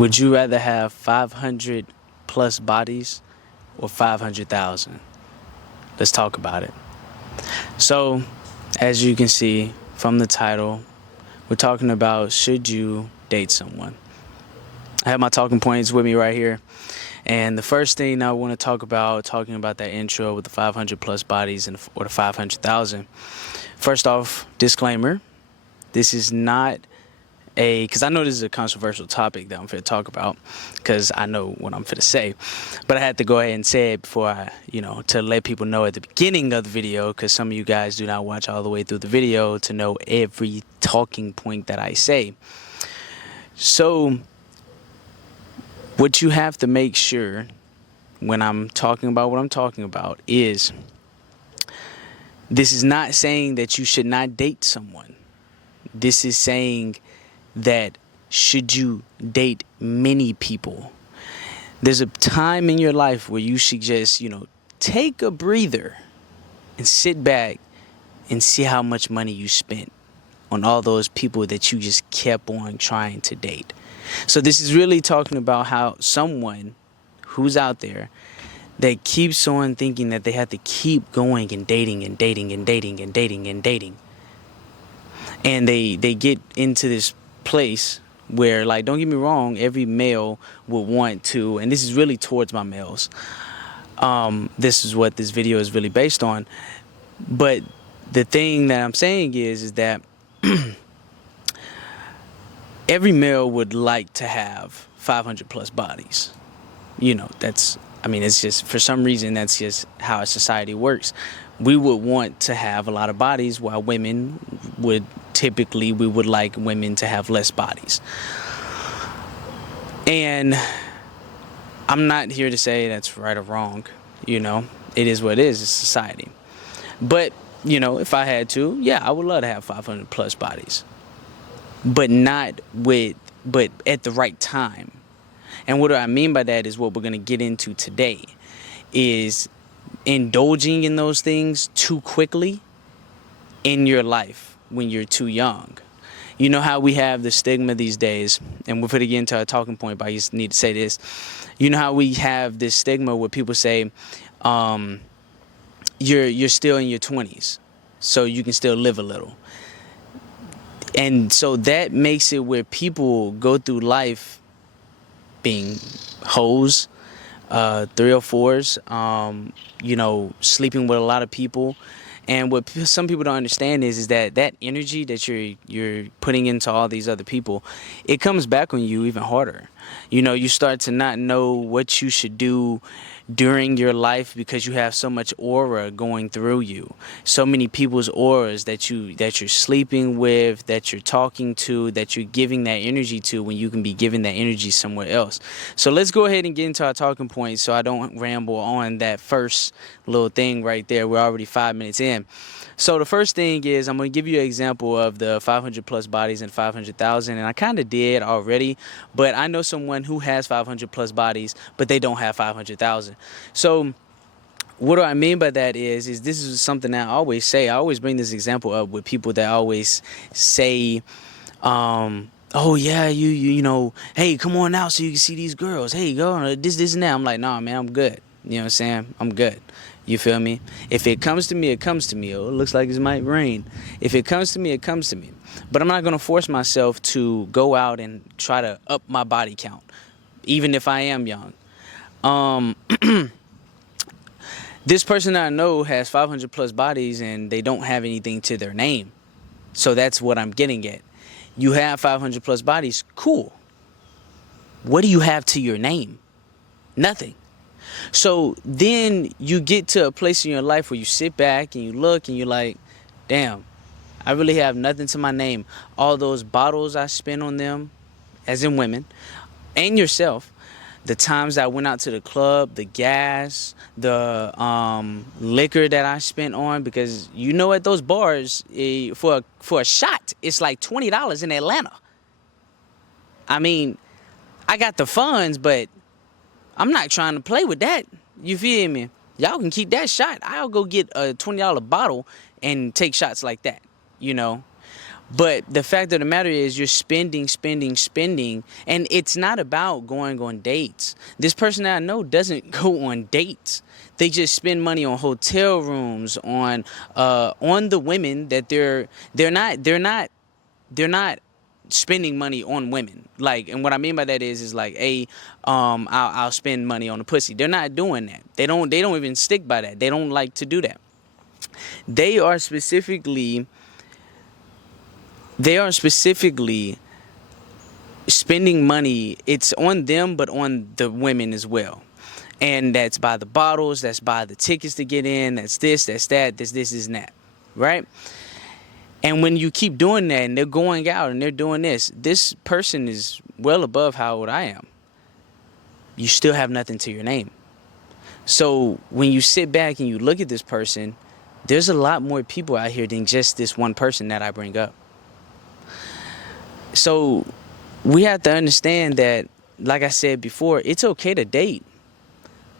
Would you rather have 500 plus bodies or 500,000? Let's talk about it. So, as you can see from the title, we're talking about should you date someone? I have my talking points with me right here. And the first thing I want to talking about that intro with the 500 plus bodies or the 500,000. First off, disclaimer, this is not because I know this is a controversial topic that I'm going to talk about because I know what I'm going to say. But I had to go ahead and say it before to let people know at the beginning of the video, because some of you guys do not watch all the way through the video to know every talking point that I say. So what you have to make sure when I'm talking about what I'm talking about is this is not saying that you should not date someone. This is saying that should you date many people? There's a time in your life where you should just, take a breather and sit back and see how much money you spent on all those people that you just kept on trying to date. So this is really talking about how someone who's out there that keeps on thinking that they have to keep going and dating and dating and dating and dating and dating. And they get into this place where, like, don't get me wrong, every male would want to, and this is really towards my males. This is what this video is really based on. But the thing that I'm saying is that every male would like to have 500 plus bodies. It's just, for some reason, that's just how our society works. We would want to have a lot of bodies, while women would typically, we would like women to have less bodies. And I'm not here to say that's right or wrong. It is what it is. It's society. But, if I had to, yeah, I would love to have 500 plus bodies. But but at the right time. And what do I mean by that is what we're going to get into today, is indulging in those things too quickly in your life when you're too young. You know how we have the stigma these days, and we'll put it again to a talking point, but I just need to say this. You know how we have this stigma where people say, you're still in your 20s, so you can still live a little. And so that makes it where people go through life being hoes, 304s, sleeping with a lot of people. And what some people don't understand is that energy that you're putting into all these other people, it comes back on you even harder. You start to not know what you should do during your life because you have so much aura going through you. So many people's auras that you're sleeping with, that you're talking to, that you're giving that energy to, when you can be giving that energy somewhere else. So let's go ahead and get into our talking points so I don't ramble on that first little thing right there. We're already 5 minutes in. So the first thing is I'm going to give you an example of the 500 plus bodies and 500,000. And I kind of did already, but I know someone who has 500 plus bodies, but they don't have 500,000. So what do I mean by that is this is something that I always say. I always bring this example up with people that always say, oh yeah, hey, come on out so you can see these girls. Hey, go this and that. I'm like, nah, man, I'm good. You know what I'm saying? I'm good. You feel me? If it comes to me, it comes to me. Oh, it looks like it might rain. If it comes to me, it comes to me. But I'm not going to force myself to go out and try to up my body count, even if I am young. This person that I know has 500 plus bodies and they don't have anything to their name. So that's what I'm getting at. You have 500 plus bodies. Cool. What do you have to your name? Nothing. So then you get to a place in your life where you sit back and you look and you're like, damn, I really have nothing to my name. All those bottles I spent on them, as in women, and yourself, the times I went out to the club, the gas, the liquor that I spent on, because at those bars, for a shot, it's like $20 in Atlanta. I mean, I got the funds, but I'm not trying to play with that. You feel me? Y'all can keep that shot. I'll go get a $20 bottle and take shots like that, But the fact of the matter is you're spending, spending, spending, and it's not about going on dates. This person that I know doesn't go on dates. They just spend money on hotel rooms, on the women that they're not spending money on women. Like, and what I mean by that is like, I'll spend money on the pussy. They're not doing that. They don't even stick by that. They don't like to do that. They are specifically spending money. It's on them, but on the women as well. And that's by the bottles, that's by the tickets to get in, that's this, that's that, this, and that, right? And when you keep doing that and they're going out and they're doing this person is well above how old I am. You still have nothing to your name. So when you sit back and you look at this person, there's a lot more people out here than just this one person that I bring up. So we have to understand that, like I said before, it's okay to date,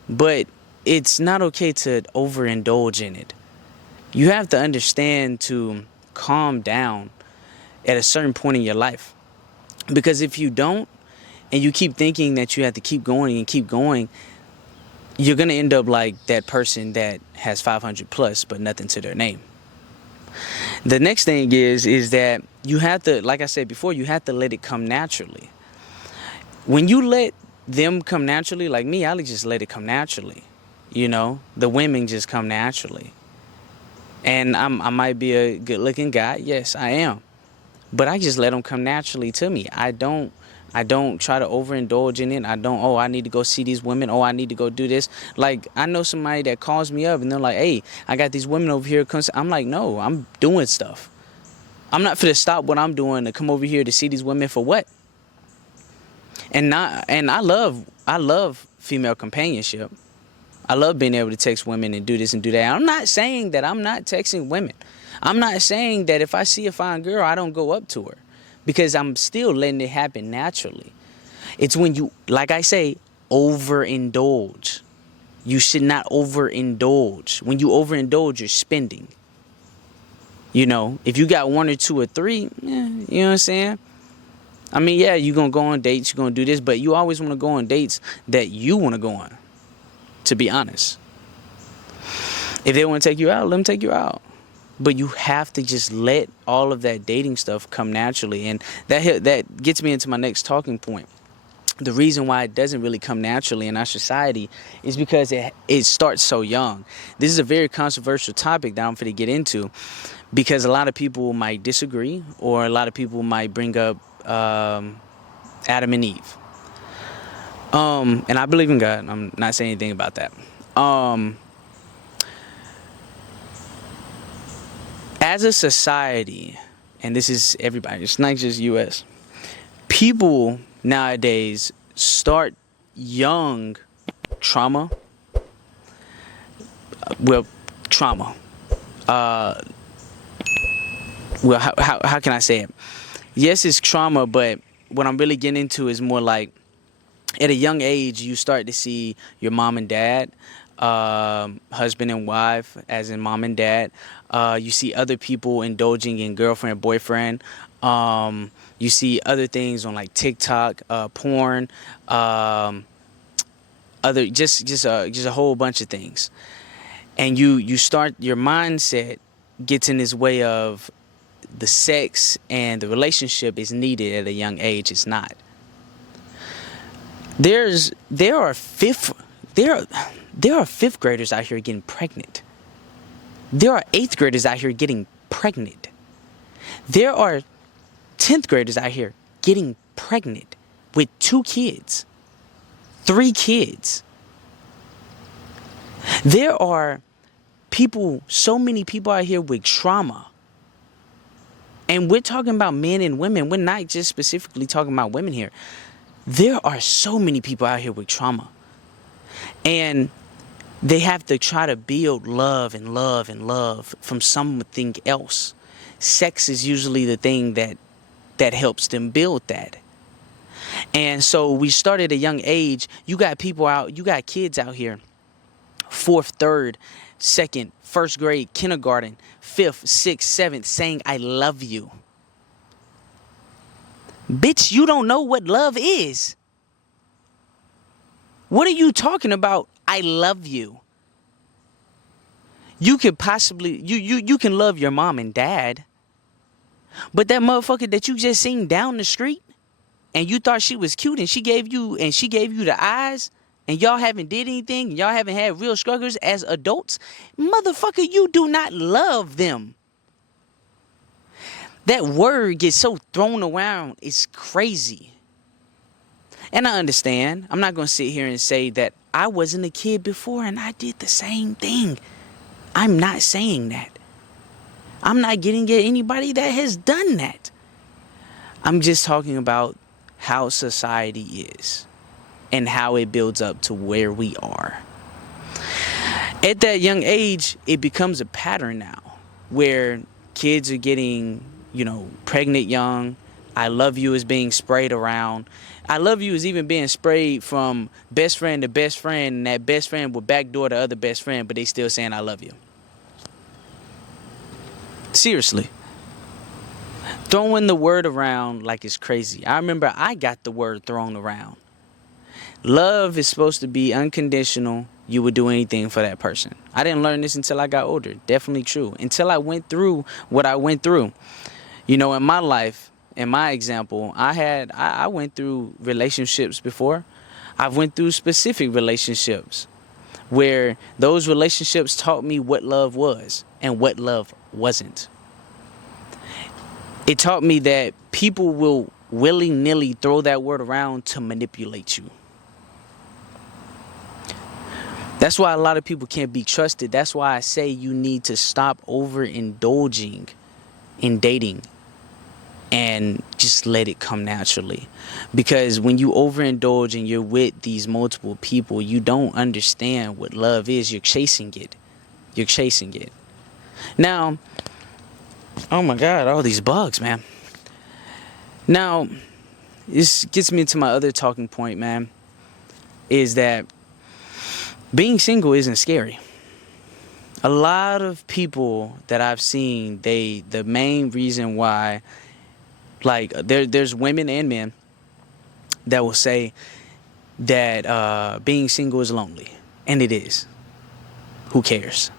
but it's not okay to overindulge in it. You have to understand to calm down at a certain point in your life. Because if you don't, and you keep thinking that you have to keep going and keep going, you're going to end up like that person that has 500 plus, but nothing to their name. The next thing is that you have to, like I said before, you have to let it come naturally. When you let them come naturally, like me, I just let it come naturally. You know, the women just come naturally. And I might be a good looking guy. Yes, I am. But I just let them come naturally to me. I don't try to overindulge in it. I need to go see these women. I need to go do this. Like, I know somebody that calls me up and they're like, hey, I got these women over here. I'm like, no, I'm doing stuff. I'm not finna stop what I'm doing to come over here to see these women for what? And I love female companionship. I love being able to text women and do this and do that. I'm not saying that I'm not texting women. I'm not saying that if I see a fine girl, I don't go up to her. Because I'm still letting it happen naturally. It's when you, like I say, overindulge. You should not overindulge. When you overindulge, you're spending. You know, if you got one or two or three, you know what I'm saying? I mean, yeah, you're going to go on dates, you're going to do this, but you always want to go on dates that you want to go on, to be honest. If they want to take you out, let them take you out. But you have to just let all of that dating stuff come naturally. And that gets me into my next talking point. The reason why it doesn't really come naturally in our society is because it starts so young. This is a very controversial topic that I'm going to get into, because a lot of people might disagree, or a lot of people might bring up Adam and Eve. And I believe in God. I'm not saying anything about that. As a society, and this is everybody, it's not just U.S., people nowadays start young trauma. Well, how can I say it? Yes, it's trauma, but what I'm really getting into is more like, at a young age, you start to see your mom and dad, husband and wife, as in mom and dad. You see other people indulging in girlfriend, boyfriend. You see other things on like TikTok, porn, just a whole bunch of things. And you start, your mindset gets in this way of the sex and the relationship is needed at a young age. It's not. There are fifth graders out here getting pregnant. There are 8th graders out here getting pregnant. There are 10th graders out here getting pregnant with 2 kids, 3 kids. There are so many people out here with trauma. And we're talking about men and women. We're not just specifically talking about women here. There are so many people out here with trauma. And they have to try to build love and love and love from something else. Sex is usually the thing that helps them build that. And so we start at a young age. You got kids out here, 4th, 3rd, 2nd, 1st grade, kindergarten, 5th, 6th, 7th, saying, I love you. Bitch, you don't know what love is. What are you talking about? I love you. You could possibly, you can love your mom and dad. But that motherfucker that you just seen down the street and you thought she was cute and she gave you the eyes and y'all haven't did anything, y'all haven't had real struggles as adults, motherfucker, you do not love them. That word gets so thrown around, it's crazy. And I understand. I'm not going to sit here and say that I wasn't a kid before and I did the same thing. I'm not saying that. I'm not getting at anybody that has done that. I'm just talking about how society is and how it builds up to where we are. At that young age, it becomes a pattern now where kids are getting, pregnant young. I love you is being sprayed around. I love you is even being sprayed from best friend to best friend, and that best friend will backdoor the other best friend, but they still saying I love you. Seriously. Throwing the word around like it's crazy. I remember I got the word thrown around. Love is supposed to be unconditional. You would do anything for that person. I didn't learn this until I got older. Definitely true. Until I went through what I went through. In my life, in my example, I went through relationships before. I've went through specific relationships where those relationships taught me what love was and what love wasn't. It taught me that people will willy-nilly throw that word around to manipulate you. That's why a lot of people can't be trusted. That's why I say you need to stop overindulging in dating and just let it come naturally. Because when you overindulge and you're with these multiple people, you don't understand what love is. You're chasing it. You're chasing it. Now, oh my God, all these bugs, man. Now, this gets me into my other talking point, man, is that being single isn't scary. A lot of people that I've seen, the main reason why, there's women and men that will say that being single is lonely. And it is. Who cares?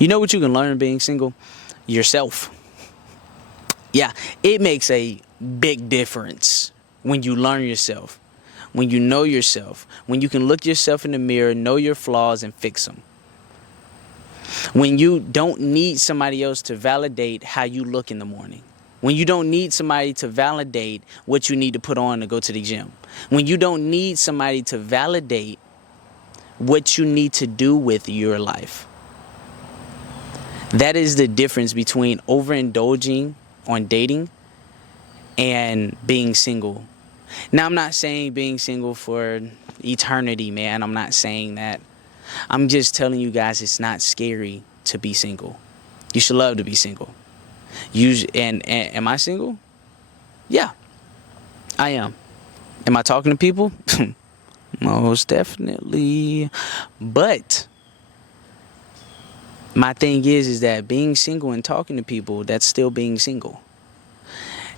You know what you can learn being single? Yourself. Yeah, it makes a big difference when you learn yourself, when you know yourself, when you can look yourself in the mirror, know your flaws, and fix them. When you don't need somebody else to validate how you look in the morning. When you don't need somebody to validate what you need to put on to go to the gym. When you don't need somebody to validate what you need to do with your life. That is the difference between overindulging on dating and being single. Now, I'm not saying being single for eternity, man. I'm not saying that. I'm just telling you guys it's not scary to be single. You should love to be single. And am I single? Yeah, I am. Am I talking to people? Most definitely. But my thing is that being single and talking to people, that's still being single.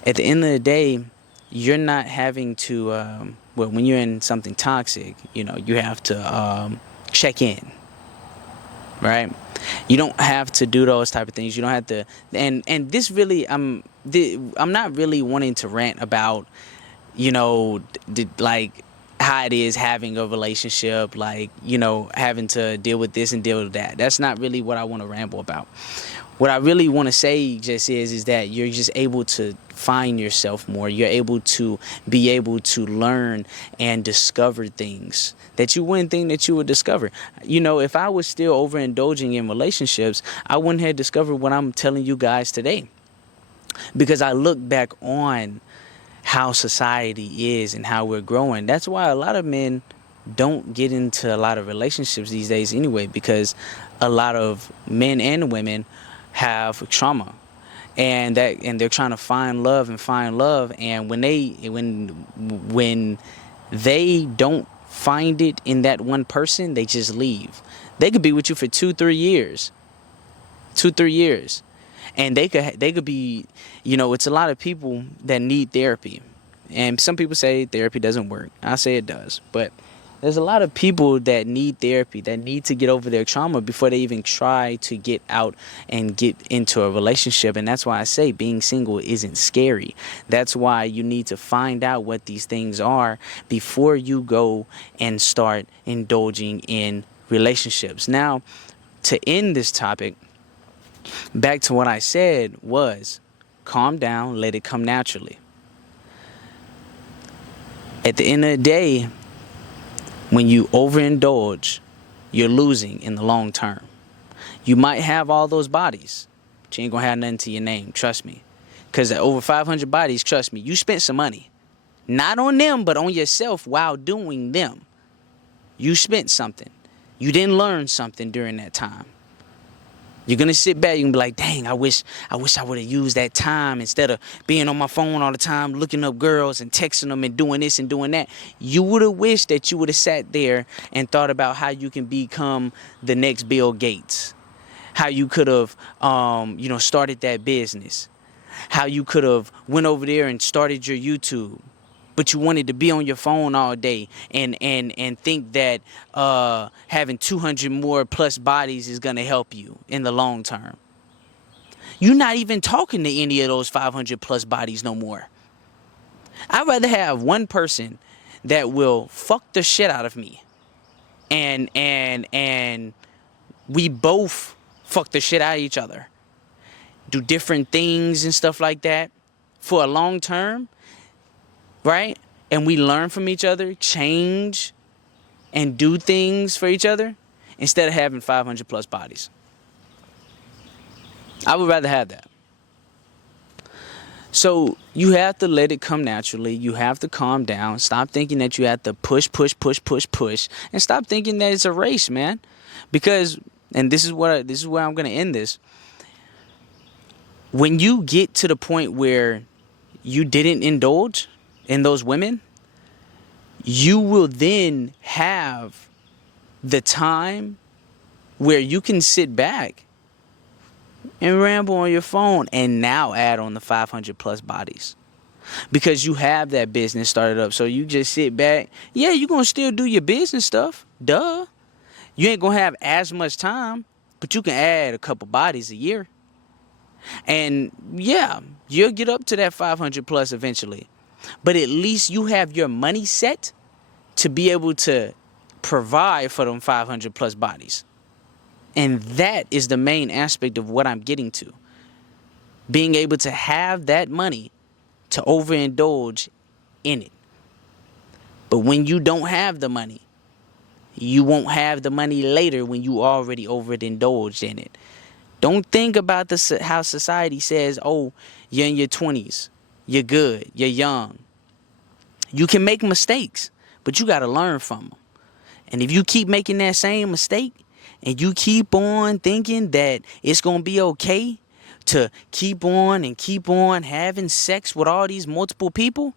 At the end of the day, you're not having to, when you're in something toxic, you have to check in, right? You don't have to do those type of things. You don't have to, and this really, I'm not really wanting to rant about, how it is having a relationship, having to deal with this and deal with that. That's not really what I want to ramble about. What I really want to say just is that you're just able to find yourself more. You're able to be able to learn and discover things that you wouldn't think that you would discover. If I was still overindulging in relationships, I wouldn't have discovered what I'm telling you guys today. Because I look back on how society is and how we're growing. That's why a lot of men don't get into a lot of relationships these days anyway, because a lot of men and women have trauma and they're trying to find love, and when they don't find it in that one person, they just leave. They could be with you for 2-3 years. And they could be, it's a lot of people that need therapy. And some people say therapy doesn't work. I say it does. But there's a lot of people that need therapy, that need to get over their trauma before they even try to get out and get into a relationship. And that's why I say being single isn't scary. That's why you need to find out what these things are before you go and start indulging in relationships. Now, to end this topic, back to what I said was, calm down, let it come naturally. At the end of the day, when you overindulge, you're losing in the long term. You might have all those bodies, but you ain't gonna have nothing to your name, trust me. Because at over 500 bodies, trust me, you spent some money. Not on them, but on yourself while doing them. You spent something. You didn't learn something during that time. You're going to sit back and be like, dang, I wish I would have used that time instead of being on my phone all the time, looking up girls and texting them and doing this and doing that. You would have wished that you would have sat there and thought about how you can become the next Bill Gates, how you could have, started that business, how you could have went over there and started your YouTube. But you wanted to be on your phone all day and think that having 200 more plus bodies is going to help you in the long term. You're not even talking to any of those 500 plus bodies no more. I'd rather have one person that will fuck the shit out of me and we both fuck the shit out of each other. Do different things and stuff like that for a long term. Right? And we learn from each other, change, and do things for each other instead of having 500 plus bodies. I would rather have that. So you have to let it come naturally. You have to calm down. Stop thinking that you have to push, and stop thinking that it's a race, man. Because, and this is where I'm going to end this. When you get to the point where you didn't indulge in those women, you will then have the time where you can sit back and ramble on your phone and now add on the 500 plus bodies. Because you have that business started up. So you just sit back. Yeah, you're going to still do your business stuff. Duh. You ain't going to have as much time, but you can add a couple bodies a year. And yeah, you'll get up to that 500 plus eventually. But at least you have your money set to be able to provide for them 500 plus bodies. And that is the main aspect of what I'm getting to. Being able to have that money to overindulge in it. But when you don't have the money, you won't have the money later when you already overindulged in it. Don't think about how society says, oh, you're in your 20s. You're good. You're young. You can make mistakes, but you got to learn from them. And if you keep making that same mistake and you keep on thinking that it's going to be okay to keep on having sex with all these multiple people,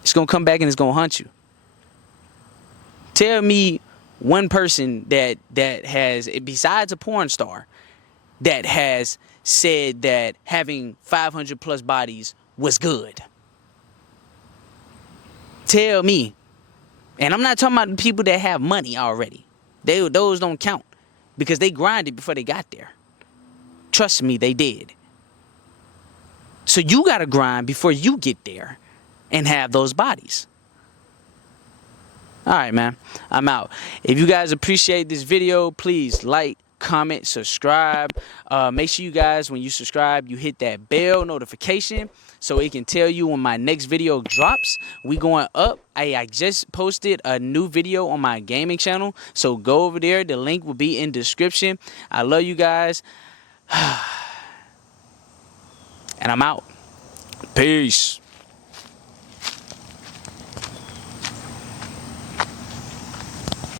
it's going to come back and it's going to haunt you. Tell me one person that has, besides a porn star, that has said that having 500 plus bodies was good. Tell me. And I'm not talking about the people that have money already. Those don't count because they grinded before they got there. Trust me, they did. So you got to grind before you get there and have those bodies. All right, man. I'm out. If you guys appreciate this video, please like, comment, subscribe. Make sure you guys, when you subscribe, you hit that bell notification so it can tell you when my next video drops. We going up. I just posted a new video on my gaming channel, so go over there. The link will be in description. I love you guys. And I'm out. Peace.